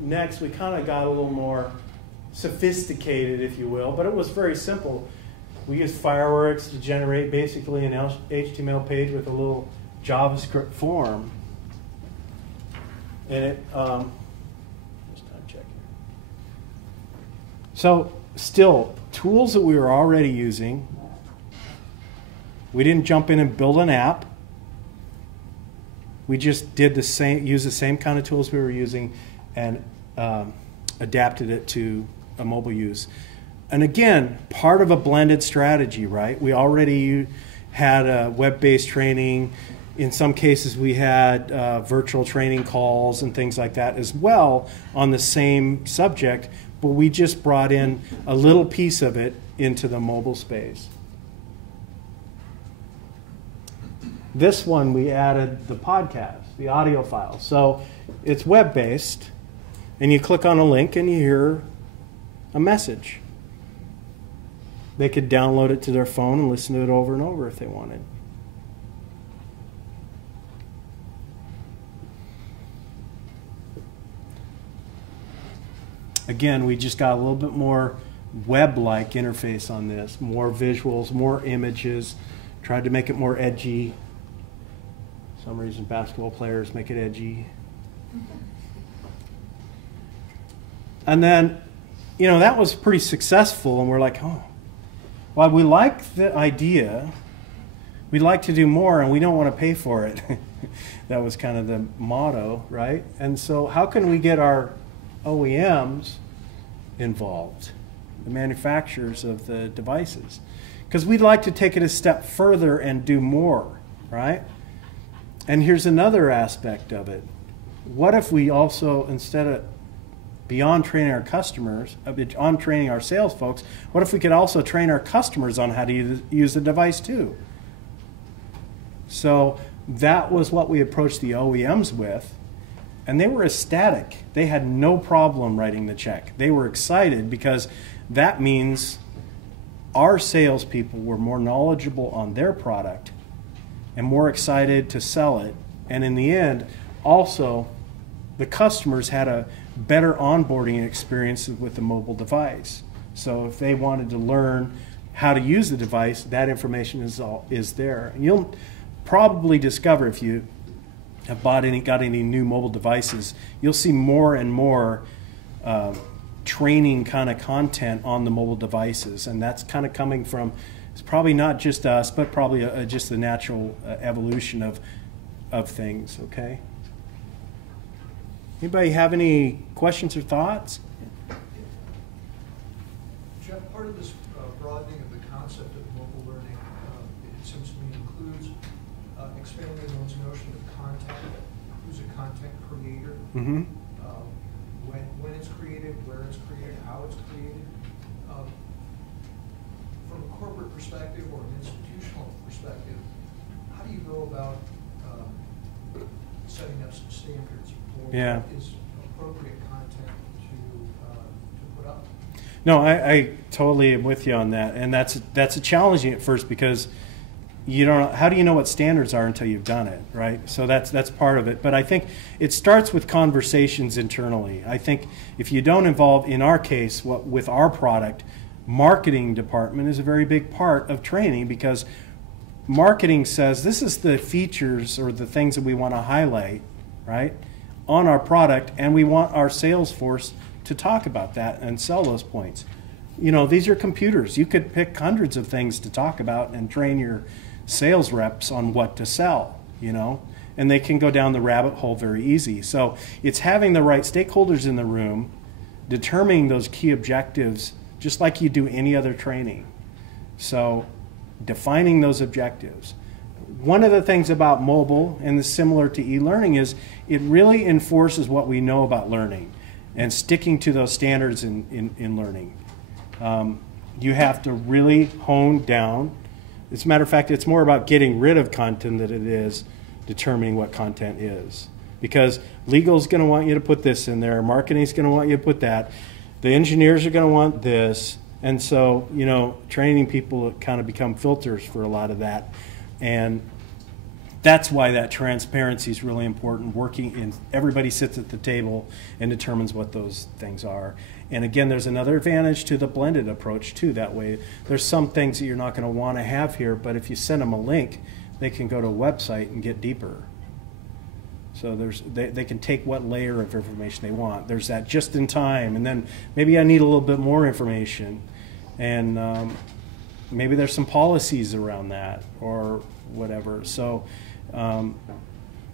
Next, we kind of got a little more sophisticated, if you will, but it was very simple. We used fireworks to generate basically an HTML page with a little JavaScript form. And it, just time check here. So, still, tools that we were already using. We didn't jump in and build an app. We just did the same, used the same kind of tools we were using and adapted it to a mobile use. And again, part of a blended strategy, right? We already had web-based training. In some cases, we had virtual training calls and things like that as well on the same subject, but we just brought in a little piece of it into the mobile space. This one, we added the podcast, the audio file. So it's web-based, and you click on a link and you hear a message. They could download it to their phone and listen to it over and over if they wanted. Again, we just got a little bit more web-like interface on this, more visuals, more images, tried to make it more edgy. For some reason, basketball players make it edgy. And then, you know, that was pretty successful, and we're like, oh, well, we like the idea. We'd like to do more, and we don't want to pay for it. That was kind of the motto, right? And so how can we get our OEMs involved, the manufacturers of the devices? Because we'd like to take it a step further and do more, right? And here's another aspect of it. What if we also, instead of beyond training our customers, on training our sales folks, what if we could also train our customers on how to use the device too? So that was what we approached the OEMs with, and they were ecstatic. They had no problem writing the check. They were excited because that means our salespeople were more knowledgeable on their product and more excited to sell it. And in the end, also, the customers had a better onboarding experience with the mobile device. So if they wanted to learn how to use the device, that information is there. And you'll probably discover, if you have got any new mobile devices, you'll see more and more training kind of content on the mobile devices, and that's kind of coming from, it's probably not just us, but probably just the natural evolution of things. Okay. Anybody have any questions or thoughts? Jeff, part of this broadening of the concept of mobile learning, it seems to me includes expanding one's notion of content. Who's a content creator? Mm-hmm. When it's created, where it's created, how it's created. From a corporate perspective or an institutional perspective, how do you go about setting up some standards for what is appropriate content to put up? No, I totally am with you on that, and that's a challenging at first because you don't. How do you know what standards are until you've done it, right? So that's part of it. But I think it starts with conversations internally. I think if you don't involve, in our case, with our product, marketing department is a very big part of training because marketing says this is the features or the things that we want to highlight, right, on our product, and we want our sales force to talk about that and sell those points. You know, these are computers. You could pick hundreds of things to talk about and train your sales reps on what to sell, you know, and they can go down the rabbit hole very easy. So it's having the right stakeholders in the room, determining those key objectives just like you do any other training. So defining those objectives. One of the things about mobile, and it's similar to e-learning, is it really enforces what we know about learning and sticking to those standards in learning. You have to really hone down. As a matter of fact, it's more about getting rid of content than it is determining what content is. Because legal's going to want you to put this in there, marketing's going to want you to put that, the engineers are going to want this, and so, you know, training people kind of become filters for a lot of that. And that's why that transparency is really important. Everybody sits at the table and determines what those things are. And again, there's another advantage to the blended approach too. That way, there's some things that you're not going to want to have here, but if you send them a link, they can go to a website and get deeper. So they can take what layer of information they want. There's that just in time, and then maybe I need a little bit more information, and maybe there's some policies around that or whatever. So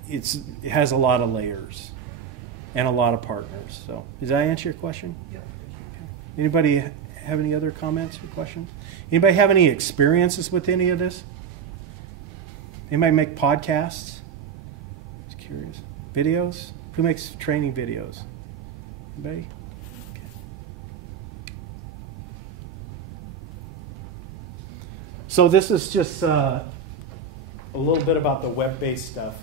it has a lot of layers and a lot of partners. So did I answer your question? Yeah. Anybody have any other comments or questions? Anybody have any experiences with any of this? Anybody make podcasts? Just curious. Videos? Who makes training videos? Anybody? Okay. So this is just a little bit about the web-based stuff.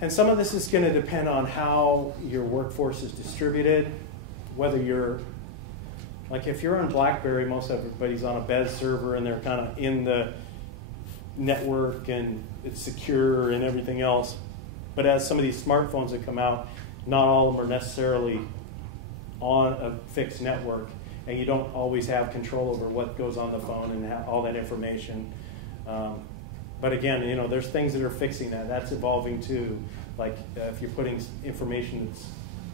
And some of this is going to depend on how your workforce is distributed, whether you're, like if you're on BlackBerry, most everybody's on a Bez server and they're kind of in the network and it's secure and everything else. But as some of these smartphones that come out, not all of them are necessarily on a fixed network, and you don't always have control over what goes on the phone and all that information. But again, you know, there's things that are fixing that. That's evolving too. Like if you're putting information that's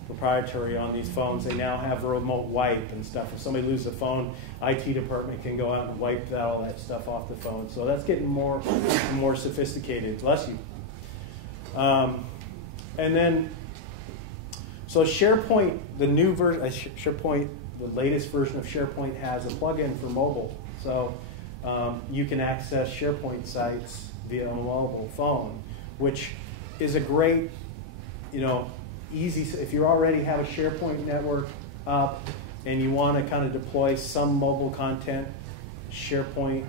proprietary on these phones, they now have a remote wipe and stuff. If somebody loses a phone, IT department can go out and wipe all that stuff off the phone. So that's getting more sophisticated. Bless you. And then, so SharePoint, the new version, SharePoint, the latest version of SharePoint has a plugin for mobile. So you can access SharePoint sites via a mobile phone, which is a great, you know, easy, if you already have a SharePoint network up and you want to kind of deploy some mobile content, SharePoint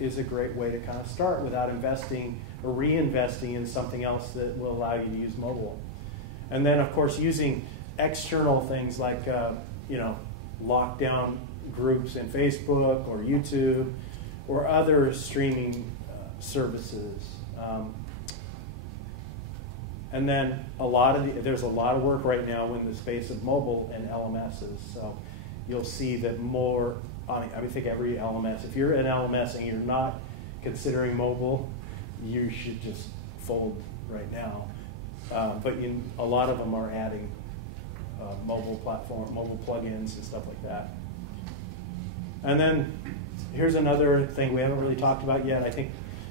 is a great way to kind of start without investing or reinvesting in something else that will allow you to use mobile. And then, of course, using external things like, you know, lockdown groups in Facebook or YouTube or other streaming services. And then there's a lot of work right now in the space of mobile and LMSs. So you'll see that more, I think every LMS, if you're an LMS and you're not considering mobile, you should just fold right now. But a lot of them are adding mobile plugins and stuff like that. And then here's another thing we haven't really talked about yet. I think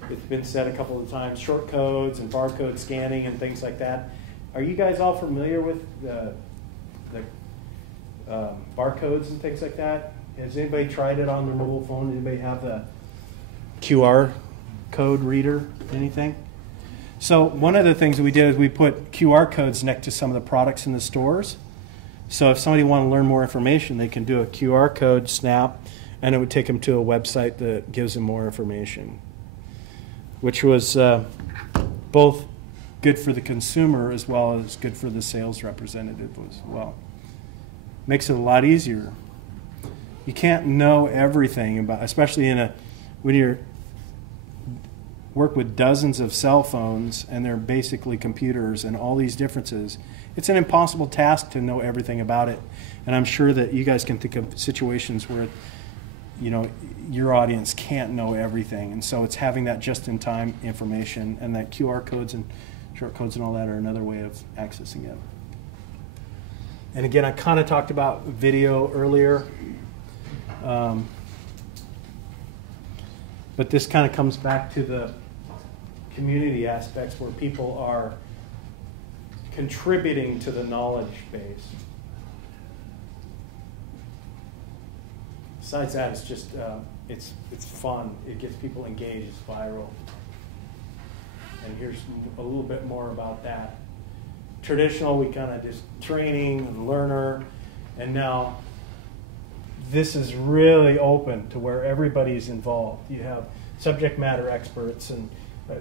it's been said a couple of times, short codes and barcode scanning and things like that. Are you guys all familiar with the barcodes and things like that? Has anybody tried it on their mobile phone? Anybody have the QR code reader, anything? So one of the things that we did is we put QR codes next to some of the products in the stores. So if somebody wanted to learn more information, they can do a QR code snap, and it would take them to a website that gives them more information, which was both good for the consumer as well as good for the sales representative as well. Makes it a lot easier. You can't know everything about, especially when you're work with dozens of cell phones and they're basically computers and all these differences. It's an impossible task to know everything about it. And I'm sure that you guys can think of situations where, you know, your audience can't know everything. And so it's having that just-in-time information, and that QR codes and short codes and all that are another way of accessing it. And again, I kind of talked about video earlier. But this kind of comes back to the community aspects where people are contributing to the knowledge base. Besides that, it's just it's fun. It gets people engaged. It's viral. And here's a little bit more about that. Traditional, we kind of just training and learner, and now this is really open to where everybody's involved. You have subject matter experts, and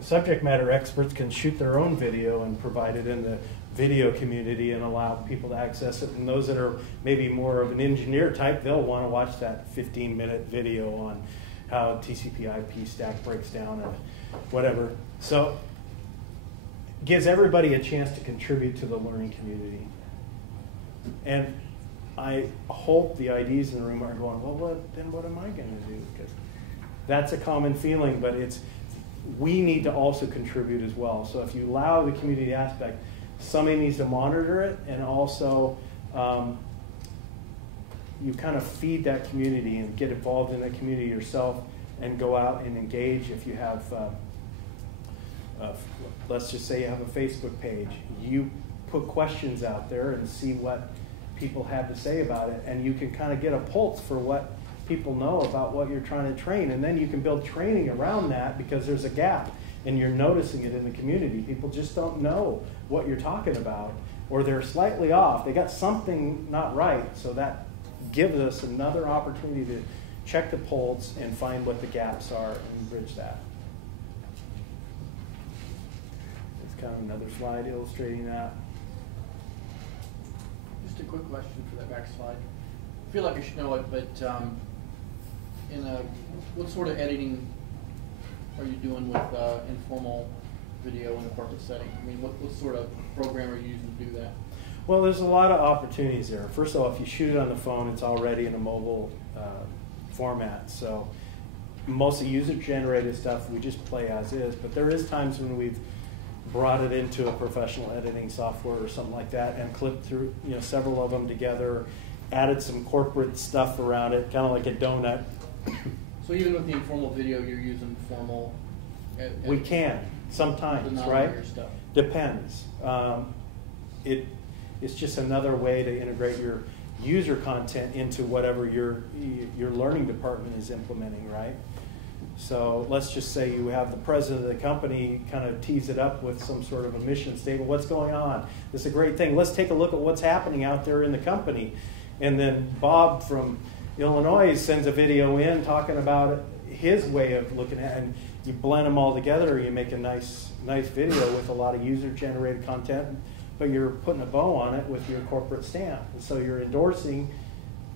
subject matter experts can shoot their own video and provide it in the video community and allow people to access it. And those that are maybe more of an engineer type, they'll want to watch that 15-minute video on how TCP/IP stack breaks down and whatever. So gives everybody a chance to contribute to the learning community. And I hope the IDs in the room are going, well, what am I going to do? Because that's a common feeling, but we need to also contribute as well. So if you allow the community aspect, somebody needs to monitor it, and also you kind of feed that community and get involved in the community yourself and go out and engage. If you have, let's just say you have a Facebook page, you put questions out there and see what people have to say about it, and you can kind of get a pulse for what people know about what you're trying to train, and then you can build training around that because there's a gap and you're noticing it in the community. People just don't know what you're talking about, or they're slightly off. They got something not right, so that gives us another opportunity to check the pulse and find what the gaps are and bridge that. It's kind of another slide illustrating that. Just a quick question for that back slide. I feel like I should know it, but what sort of editing are you doing with informal video in a corporate setting? I mean, what sort of program are you using to do that? Well, there's a lot of opportunities there. First of all, if you shoot it on the phone, it's already in a mobile format. So most of the user-generated stuff we just play as is, but there is times when we've brought it into a professional editing software or something like that and clipped through, several of them together, added some corporate stuff around it, kind of like a donut. So even with the informal video, you're using formal? We can, sometimes, right? Stuff. Depends. It's just another way to integrate your user content into whatever your learning department is implementing, right? So let's just say you have the president of the company kind of tease it up with some sort of a mission statement. What's going on? This is a great thing. Let's take a look at what's happening out there in the company. And then Bob from Illinois sends a video in talking about his way of looking at it, and you blend them all together, you make a nice video with a lot of user-generated content, but you're putting a bow on it with your corporate stamp. And so you're endorsing,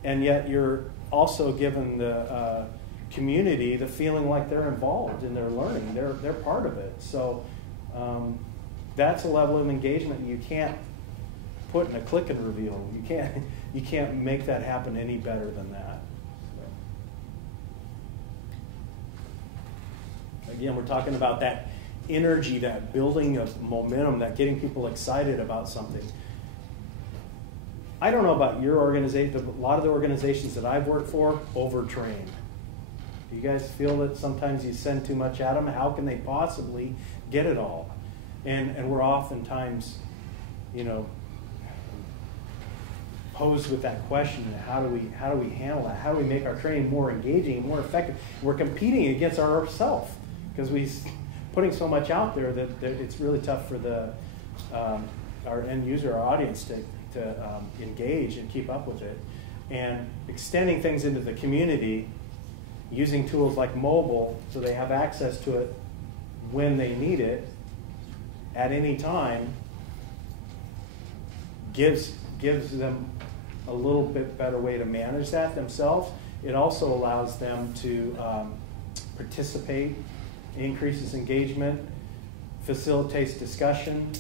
and yet you're also giving the community the feeling like they're involved in their learning. They're part of it. So that's a level of engagement you can't put in a click and reveal. You can't make that happen any better than that. So, again, we're talking about that energy, that building of momentum, that getting people excited about something. I don't know about your organization, but a lot of the organizations that I've worked for overtrain. Do you guys feel that sometimes you send too much at them? How can they possibly get it all? And we're oftentimes, posed with that question: how do we handle that? How do we make our training more engaging and more effective? We're competing against ourselves because we're putting so much out there that it's really tough for our end user, our audience, to engage and keep up with it. And extending things into the community, using tools like mobile so they have access to it when they need it at any time, gives them a little bit better way to manage that themselves. It also allows them to participate, increases engagement, facilitates discussion.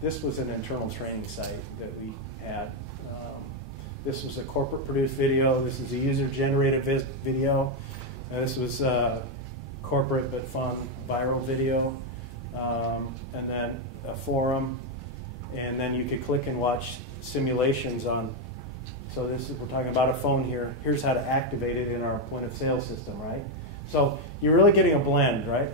This was an internal training site that we had. This was a corporate produced video. This is a user-generated video. This was corporate but fun viral video. And then a forum. And then you could click and watch simulations on. So we're talking about a phone here. Here's how to activate it in our point of sale system, right? So you're really getting a blend, right?